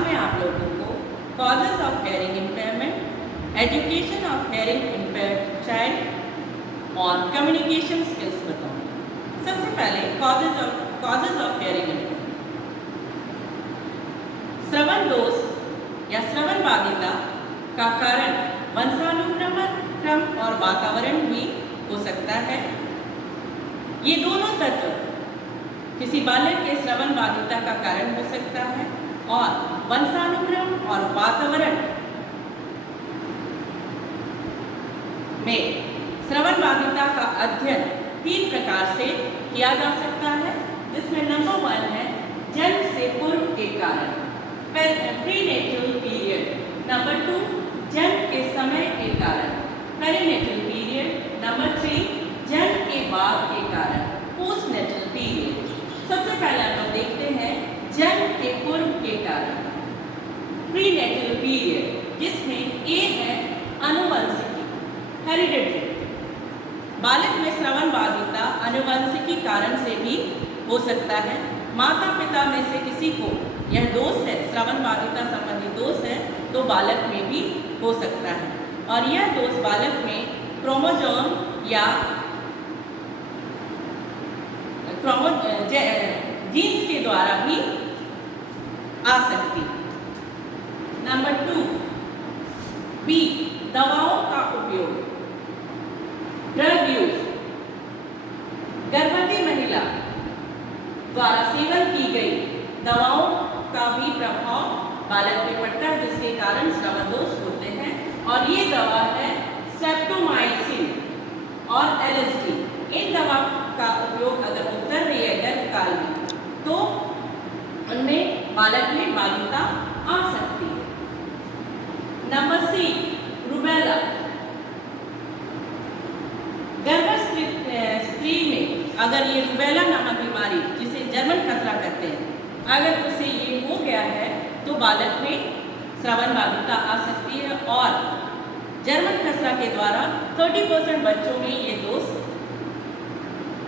मैं आप लोगों को causes of hearing impairment, education of hearing impaired child और कम्युनिकेशन स्किल्स बताऊंगी। सबसे पहले कॉजेज ऑफ हेयरिंग इम्पेयरमेंट। श्रवण दोष या श्रवण बाधिता का कारण वंशानुक्रम और वातावरण भी हो सकता है। ये दोनों तत्व किसी बालक के श्रवण बाधिता का कारण हो सकता है और वंशानुक्रम और वातावरण में श्रवण बाधिता का अध्ययन 3 प्रकार से किया जा सकता है, जिसमें नंबर 1 है जन्म से पूर्व के कारण, प्रीनेटल पीरियड। नंबर 2 जन्म के समय के कारण, पेरीनेटल पीरियड। नंबर 3 जन्म के बाद के कारण, पोस्टनेटल पीरियड। सबसे पहले हम लोग देखते हैं जन्म के पूर्व के कारण, प्रीनेटल पीरियड, जिसमें ए है आनुवंशिकी, हेरिडिटरी। बालक में श्रवण बाधिता आनुवंशिकी कारण से भी हो सकता है। माता पिता में से किसी को यह दोष है, श्रवण बाधिता संबंधी दोष है, तो बालक में भी हो सकता है और यह दोष बालक में क्रोमोसोम या जीन्स के द्वारा भी आ सकती। नंबर 2 बी दवाओं का उपयोग, ड्रग यूज। गर्भवती महिला द्वारा सेवन की गई दवाओं का भी प्रभाव बालक पे पड़ता है, जिसके कारण श्रवण दोष होते हैं। और ये दवा है स्ट्रेप्टोमाइसिन और एलएसडी। इन दवा का उपयोग अगर वो कर रही है गर्भकाल में, तो उनमें बालक में बाधिता आ सकती है। Number C rubella. गर्भस्थ स्त्री में अगर ये रूबेला नामक बीमारी, जिसे जर्मन खसरा कहते हैं, अगर उसे ये हो गया है तो बालक में श्रवण बाधिता आ सकती है और जर्मन खसरा के द्वारा 30% बच्चों में ये दोष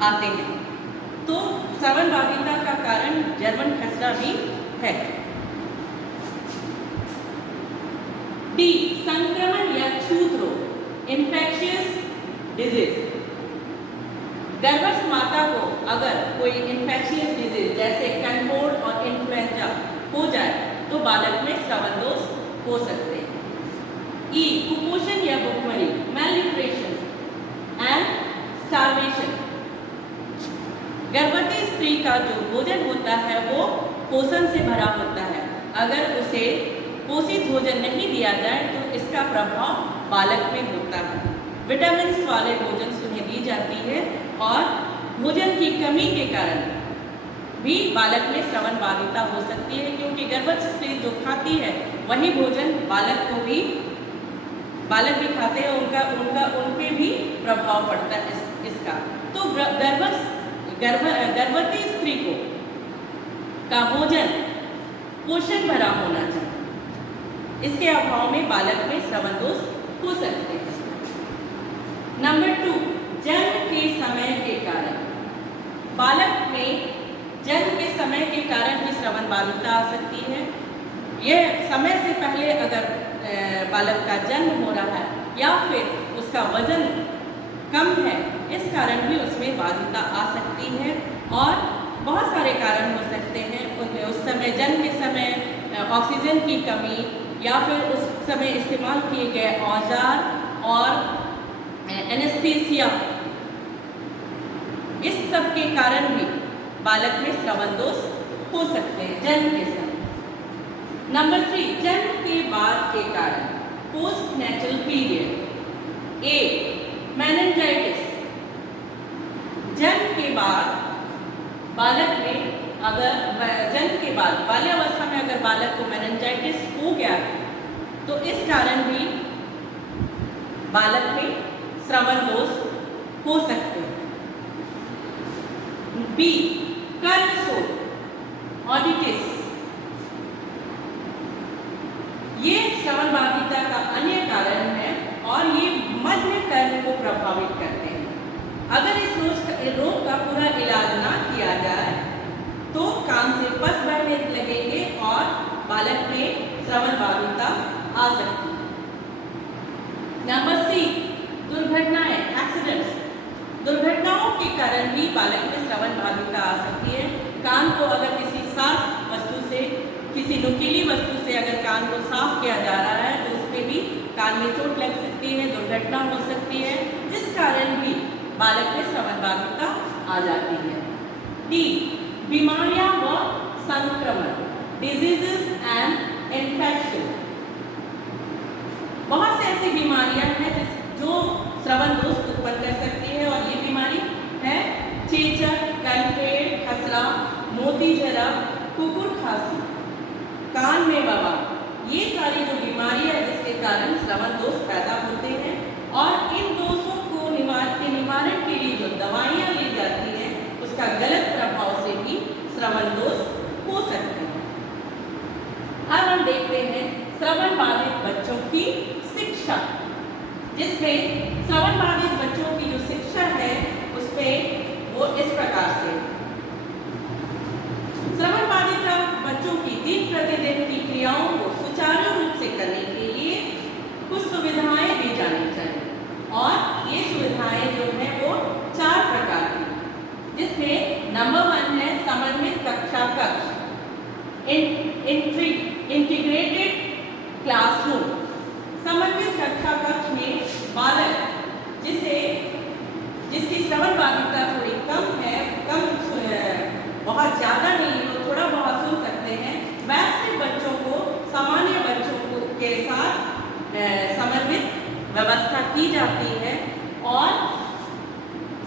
आते हैं। तो श्रवण बाधिता का कारण जर्मन खसरा भी है। डी संक्रमण या छूत रोग, इन्फेक्शियस डिजीज। गर्भस्थ माता को अगर कोई इन्फेक्शियस डिजीज जैसे कैनकोड और इन्फ्लुएंजा हो जाए तो बालक में श्रवण दोष हो सकते हैं। ई कुपोषण या भुखमरी, मैलन्यूट्रिशन एंड स्टार्वेशन। गर्भवती स्त्री का जो भोजन होता है वो पोषण से भरा होता है। अगर उसे पोषित भोजन नहीं दिया जाए तो इसका प्रभाव बालक में होता है। विटामिन वाले भोजन उन्हें दी जाती है और भोजन की कमी के कारण भी बालक में श्रवण बाधिता हो सकती है, क्योंकि गर्भस्थ स्त्री जो खाती है वही भोजन बालक भी खाते हैं, उन पे भी प्रभाव पड़ता है इसका। तो गर्भवती स्त्री का भोजन पोषण भरा होना चाहिए। इसके अभाव में बालक में श्रवण दोष हो सकते हैं। नंबर 2 जन्म के समय के कारण। बालक में जन्म के समय के कारण भी श्रवण बाधिता आ सकती है। यह समय से पहले अगर बालक का जन्म हो रहा है या फिर उसका वजन कम है, इस कारण भी उसमें बाधिता आ सकती है और बहुत सारे कारण हो सकते हैं। उस समय जन्म के समय ऑक्सीजन की कमी या फिर उस समय इस्तेमाल किए गए औजार और एनेस्थीसिया, इस सब के कारण भी बालक में श्रवण दोष हो सकते हैं जन्म के समय। नंबर 3 जन्म के बाद के कारण, पोस्टनेटल पीरियड। ए मेनिंजाइटिस। जन्म के बाद बालक में जन्म के बाद बाल्यावस्था में अगर बालक को मेनिंजाइटिस हो गया तो इस कारण भी बालक में श्रवण दोष हो सकते हैं। बी कर्णशोथ, ऑडिटिस। ये श्रवण बाधिता का अन्य कारण है और ये मध्य कर्ण को प्रभावित करते हैं। अगर इस रोग का पूरा इलाज ना किया जाए तो कान से पस बढ़ने लगेंगे और बालक में नुकीली वस्तु से अगर कान को साफ किया जा रहा है तो उसमें भी कान में चोट लग सकती है, दुर्घटना हो सकती है, जिस कारण भी बालक में श्रवण बाधिता आ जाती है। डी, बीमारियां व संक्रमण, डिजीजेस एंड इन्फेक्शन। बहुत से ऐसी बीमारियां हैं जो श्रवण दोष उत्पन्न कर सकती है और ये बीमारी है चेचक, कनखेड़, खसरा, मोती जरा, कुकुर खांसी, कान में बवा। ये सारी जो बीमारियां हैं जिसके कारण श्रवण दोष पैदा होते हैं और इन दोषों को निवारण के लिए जो दवाइयां ली जाती हैं उसका गलत प्रभाव से भी श्रवण दोष हो सकते हैं। अब हम देखते हैं श्रवण बाधित बच्चों की शिक्षा, जिसमें श्रवण बाधित बच्चों की जो शिक्षा है उसमें वो इस प्रकार से, श्रवण बाधित बच्चों की दिन प्रतिदिन की क्रियाओं को सुचारू रूप से करने के लिए कुछ सुविधाएं दी जानी चाहिए और ये सुविधाएं जो है वो 4 प्रकार की, जिसमें नंबर 1 है समन्वित कक्षा कक्ष, इंटीग्रेटेड क्लासरूम। समन्वित कक्षा कक्ष में बालक जिसकी श्रवण बाधिता थोड़ी कम है, बहुत ज़्यादा नहीं हो, थोड़ा बहुत सुन सकते हैं, वैसे बच्चों को सामान्य बच्चों के साथ समन्वित व्यवस्था की जाती है और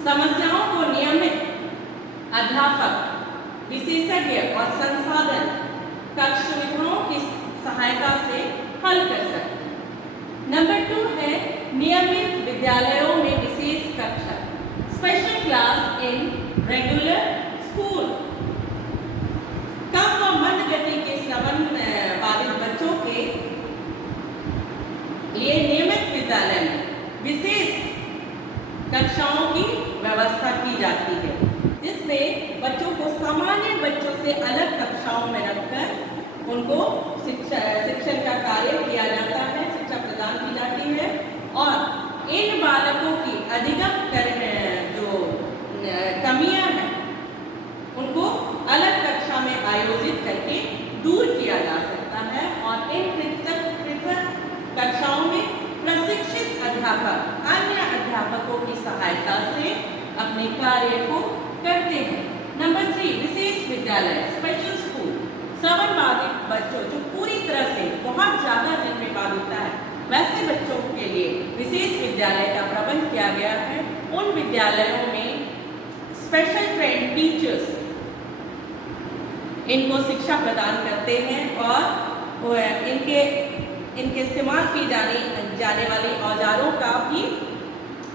समस्याओं को नियमित अध्यापक, विशेषज्ञ और संसाधन कक्ष सुविधाओं की सहायता से हल कर सकते हैं। नंबर 2 है नियमित विद्यालयों में विशेष कक्षा, special class in regular school. कम व मंद गति के श्रवण बाधित बच्चों के लिए नियमित विद्यालय में विशेष कक्षाओं की व्यवस्था की जाती है, जिसमें बच्चों को सामान्य बच्चों से अलग कक्षाओं में रखकर उनको शिक्षण का कार्य किया जाता है, शिक्षा प्रदान की जाती है और इन बालकों की अधिगम जो कमियां हैं उनको अलग कक्षा में आयोजित करके दूर किया जा सकता है और इन पृथक कक्षाओं में प्रशिक्षित अध्यापक अन्य अध्यापकों की सहायता से अपने कार्य को करते हैं। नंबर 3 विशेष विद्यालय, स्पेशल स्कूल। श्रवण बाधित बच्चों जो पूरी तरह से बहुत ज़्यादा जिनमें बाधिता है वैसे बच्चों के लिए विशेष विद्यालय का प्रबंध किया गया है। उन विद्यालयों में स्पेशल ट्रेंड टीचर्स इनको शिक्षा प्रदान करते हैं और इनके इस्तेमाल की जाने वाली औजारों का भी,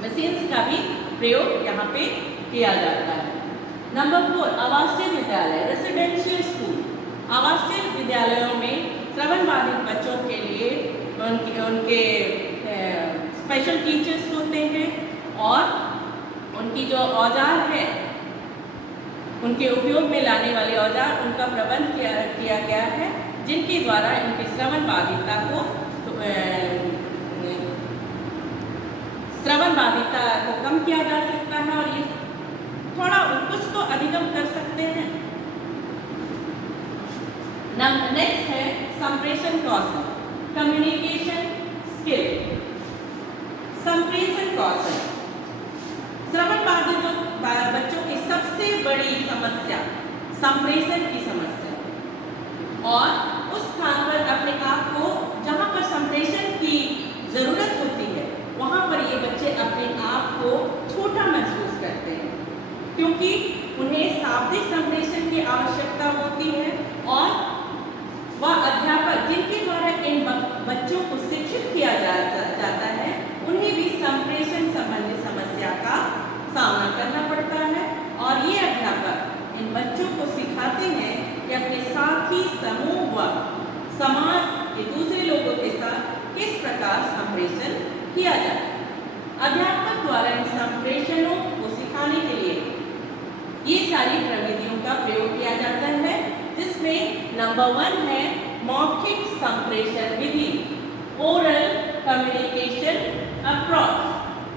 मशीन्स का भी प्रयोग यहाँ पे किया जाता है। नंबर 4 आवासीय विद्यालय, रेसिडेंशियल स्कूल। आवासीय विद्यालयों में श्रवण बाधित बच्चों के लिए उनके स्पेशल टीचर्स होते हैं और उनकी जो औजार है, उनके उपयोग में लाने वाले औजार, उनका प्रबंध किया गया है, जिनके द्वारा इनकी श्रवण बाधिता को कम किया जा सकता है और ये थोड़ा कुछ तो अधिगम कर सकते हैं। नेक्स्ट है संप्रेषण कौशल, कम्युनिकेशन स्किल। संप्रेषण कौशल श्रवण बाधित बच्चों की सबसे बड़ी समस्या संप्रेषण की समस्या और उस स्थान पर अपने आप को जहाँ पर संप्रेषण की जरूरत होती है वहाँ पर ये बच्चे अपने आप को छोटा महसूस करते हैं, क्योंकि उन्हें शाब्दिक संप्रेषण की आवश्यकता होती है और वह अध्यापक जिनके द्वारा इन बच्चों को शिक्षित किया जाता है उन्हें भी संप्रेषण संबंधी समस्या का सामना करना पड़ता है और ये अध्यापक इन बच्चों को सिखाते हैं कि अपने साथी, समूह व समाज के दूसरे लोगों के साथ किस प्रकार संप्रेषण किया जाए। अध्यापक द्वारा इन संप्रेषणों को सिखाने के लिए ये सारी प्रविधियों का प्रयोग किया जाता है, जिसमें नंबर 1 है मौखिक संप्रेषण विधि, ओरल कम्युनिकेशन अप्रोच।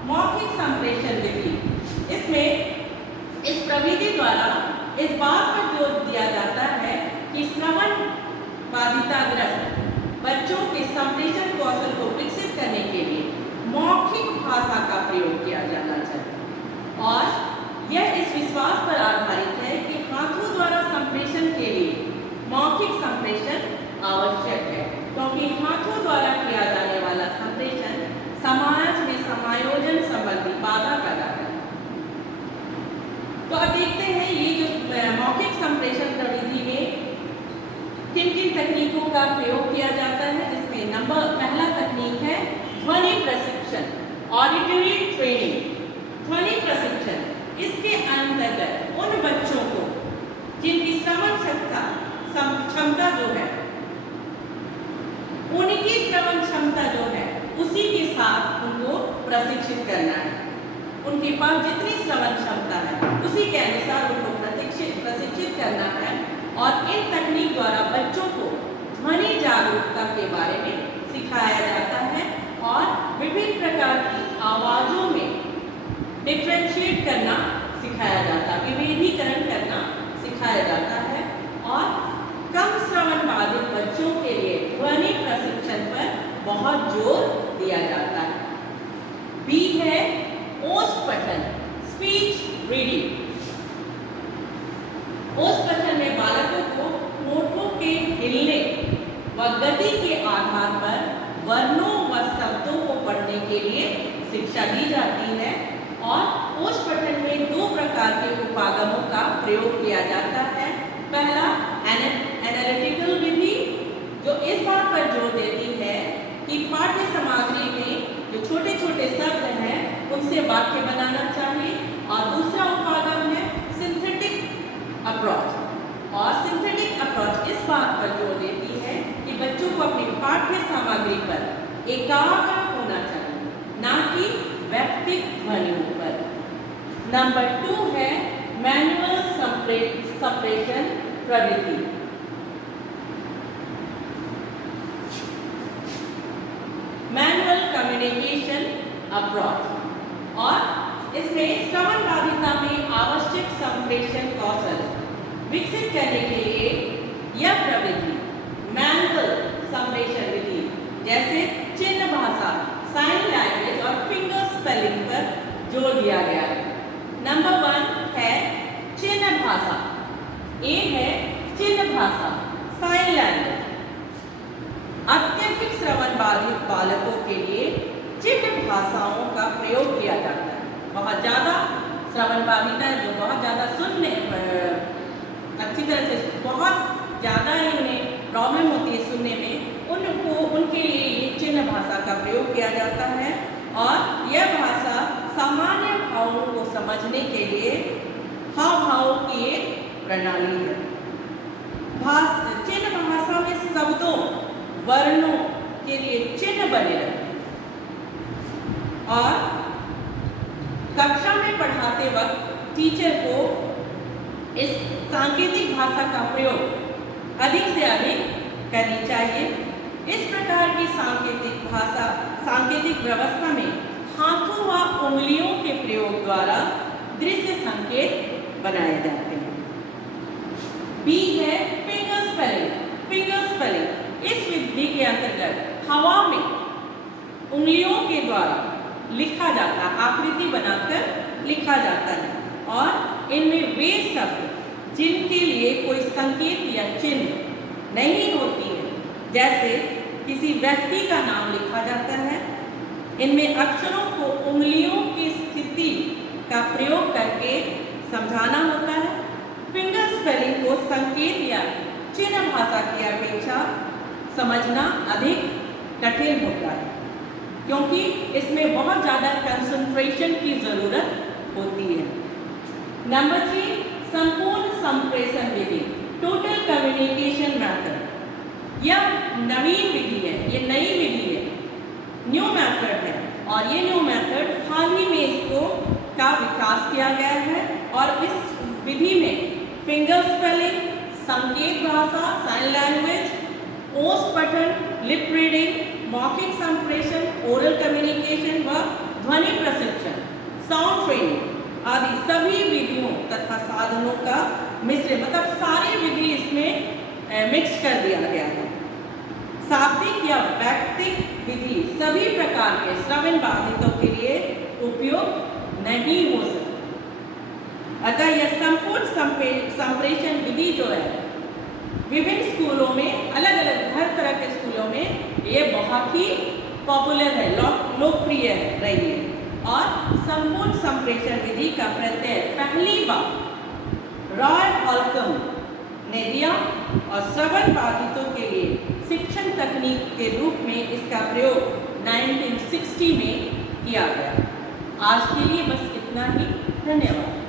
मौखिक संप्रेषण विधि, इसमें इस प्रविधि द्वारा इस बात पर जोर दिया जाता है कि श्रवण बाधिता मौखिक भाषा का प्रयोग किया जाना चाहिए। और यह इस विश्वास पर आधारित है कि हाथों द्वारा संप्रेषण के लिए मौखिक संप्रेषण आवश्यक है, क्योंकि हाथों द्वारा किया जाने वाला संप्रेषण समाज में समायोजन संबंधी बाधा पैदा करता है। तो अब देखते हैं ये जो मौखिक संप्रेषण प्रविधि में किन किन तकनीकों का प्रयोग किया जाता है, जिसमें पहला तकनीक है ध्वनि प्रशिक्षण, ऑडिटरी ट्रेनिंग। ध्वनि प्रशिक्षण, इसके अंतर्गत उन बच्चों को जिनकी श्रवण क्षमता जो है, उनकी श्रवण क्षमता जो है उसी के साथ उनको प्रशिक्षित करना है। उनके पास जितनी श्रवण क्षमता है उसी के अनुसार उनको प्रशिक्षित करना है। और इन तकनीक द्वारा बच्चों को ध्वनि जागरूकता के बारे में सिखाया जाता है और विभिन्न प्रकार की आवाज़ों में डिफ्रेंशिएट करना सिखाया जाता है, विभेदीकरण करना सिखाया जाता है। और कम श्रवण बाधित बच्चों के लिए ध्वनि प्रशिक्षण पर बहुत जोर दिया जाता है। बी है ओष्ठ पठन, स्पीच रीडिंग। ओष्ठ पठन में बालकों को होठों के हिलने व गति के आधार पर वर्णों व शब्दों को पढ़ने के लिए शिक्षा दी जाती है। और ओष्ठ पठन में दो प्रकार के उपागमों का प्रयोग किया जाता है। पहला एनालिटिकल विधि, जो इस बात पर जोर देती है कि पाठ्य सामग्री में जो छोटे छोटे शब्द हैं उनसे वाक्य बनाना चाहिए। और दूसरा उपागम है सिंथेटिक अप्रोच। और सिंथेटिक अप्रोच इस बात पर जोर देती है कि बच्चों को अपनी पाठ्य सामग्री पर एकाग्र होना चाहिए, ना कि व्यक्तिगत ध्वनियों पर। नंबर 2 है मैनुअल संप्रेषण प्रविधि। Manual communication approach. और इसमें श्रवण बाधिता में आवश्यक संप्रेषण कौशल विकसित करने के लिए यह प्रविधि मैनुअल संप्रेषण विधि जैसे चिन्ह भाषा, साइन लैंग्वेज और फिंगर स्पेलिंग पर जोर दिया गया है। नंबर 1 है चिन्ह भाषा। ए है चिन्ह भाषा, साइन लैंग्वेज। अत्यधिक श्रवण बाधित बालकों के लिए चिन्ह भाषाओं का प्रयोग किया जाता है। बहुत ज़्यादा श्रवण बाधिता है, जो बहुत ज़्यादा सुनने अच्छी तरह से बहुत ज़्यादा ही उन्हें प्रॉब्लम होती है सुनने में, उनके लिए ये चिन्ह भाषा का प्रयोग किया जाता है। और यह भाषा सामान्य भावों को समझने के लिए हाव भाव की एक प्रणाली है। चिन्ह भाषा में शब्दों वर्णों के लिए चिन्ह बने रहते हैं। और कक्षा में पढ़ाते वक्त टीचर को इस सांकेतिक भाषा का प्रयोग अधिक से अधिक करनी चाहिए। इस प्रकार की सांकेतिक व्यवस्था में हाथों व उंगलियों के प्रयोग द्वारा दृश्य संकेत बनाए जाते हैं। बी है फिंगर स्पेलिंग। फिंगर स्पेलिंग इस विधि के अंतर्गत हवा में उंगलियों के द्वारा लिखा जाता है, आकृति बनाकर लिखा जाता है। और इनमें वे शब्द जिनके लिए कोई संकेत या चिन्ह नहीं होती है, जैसे किसी व्यक्ति का नाम लिखा जाता है, इनमें अक्षरों को उंगलियों की स्थिति का प्रयोग करके समझाना होता है। फिंगर स्पेलिंग को संकेत या चिन्ह भाषा की अपेक्षा समझना अधिक कठिन होता है, क्योंकि इसमें बहुत ज़्यादा कंसंट्रेशन की ज़रूरत होती है। नंबर 3 संपूर्ण संप्रेषण विधि, टोटल कम्युनिकेशन मेथड। यह नवीन विधि है, ये नई विधि है, न्यू मेथड है। और ये न्यू मेथड हाल ही में इसको का विकास किया गया है। और इस विधि में फिंगर स्पेलिंग, संकेत भाषा, साइन लैंग्वेज, ओष्ठ पठन, लिप रीडिंग, मौखिक संप्रेषण, ओरल कम्युनिकेशन व ध्वनि प्रशिक्षण, साउंड ट्रेनिंग आदि सभी विधियों तथा साधनों का मिश्रण, मतलब सारी विधि इसमें मिक्स कर दिया गया है। शाब्दिक या वैयक्तिक विधि सभी प्रकार के श्रवण बाधितों के लिए उपयोग नहीं हो सकती। अतः यह संपूर्ण संप्रेषण विधि जो है विभिन्न स्कूलों में, अलग अलग हर तरह के स्कूलों में ये बहुत ही पॉपुलर है, लोकप्रिय है रही है। और संपूर्ण संप्रेषण विधि का प्रत्यय पहली बार रॉय हॉलकम ने दिया और श्रवण बाधितों के लिए शिक्षण तकनीक के रूप में इसका प्रयोग 1960 में किया गया। आज के लिए बस इतना ही। धन्यवाद।